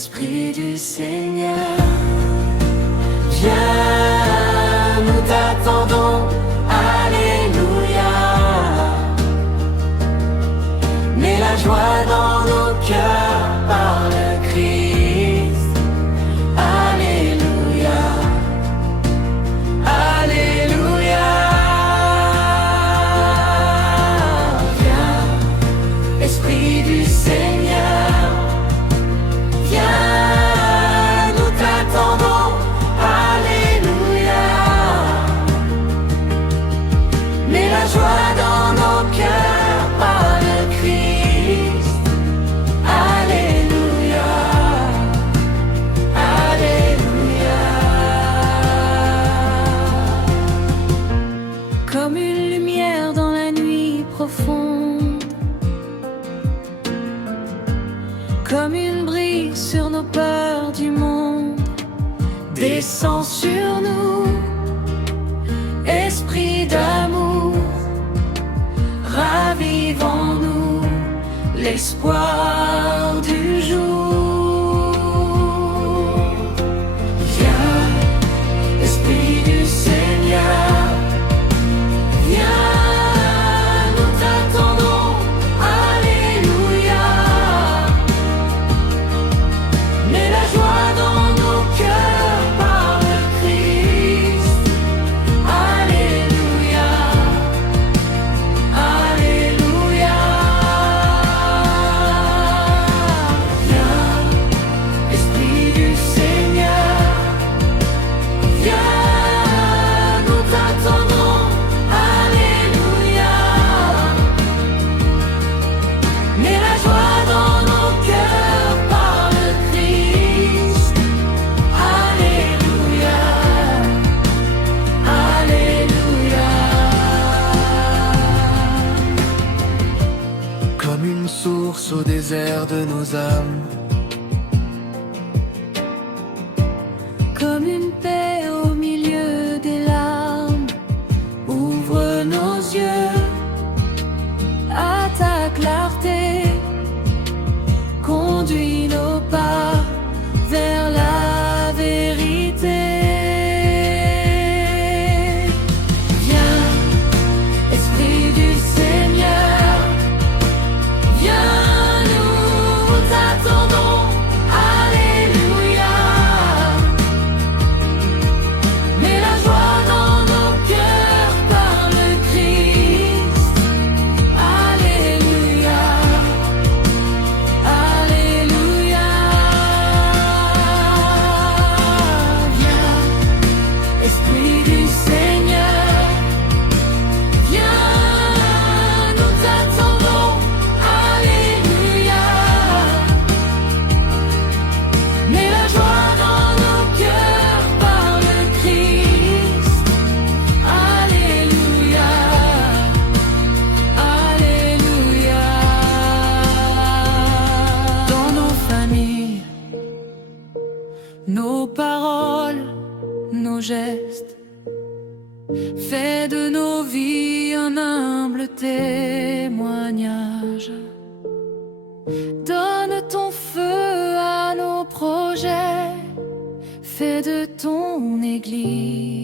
Esprit du Seigneur, viens, nous t'attendons, alléluia. Mets la joie dans nos cœurs par le Christ, alléluia, alléluia. Viens, Esprit du Seigneur, viens, nous t'attendons, alléluia. Mets la joie dans nos cœurs par le Christ, alléluia, alléluia. Comme une lumière dans la nuit profonde, comme une brise sur nos peurs du monde, descends sur nous, Esprit d'amour, ravive en nous l'espoir du jour. Viens, Esprit du Seigneur, viens, nous t'attendons, alléluia. Mets la joie dans nos cœurs par le Christ, alléluia, alléluia. Viens, Esprit du Seigneur, viens, nous t'attendons, alléluia. Mets la joie dans nos cœurs par le Christ, alléluia, alléluia. Comme une source au désert de nos âmes, Comme une paix au milieu des larmes, ouvre nos yeux à ta clarté, conduis nos pas vers la vérité. Viens, Esprit du Seigneur, viens, nous t'attendons, alléluia. Mets la joie dans nos cœurs par le Christ, alléluia, alléluia. Viens, Esprit du Seigneur, viens, nous t'attendons, alléluia. Mets la joie dans nos cœurs par le Christ, alléluia, alléluia. Dans nos familles, nos paroles, nos gestes, fais de nos vies un humble témoignage. Donne ton feu à nos projets, fais de ton Église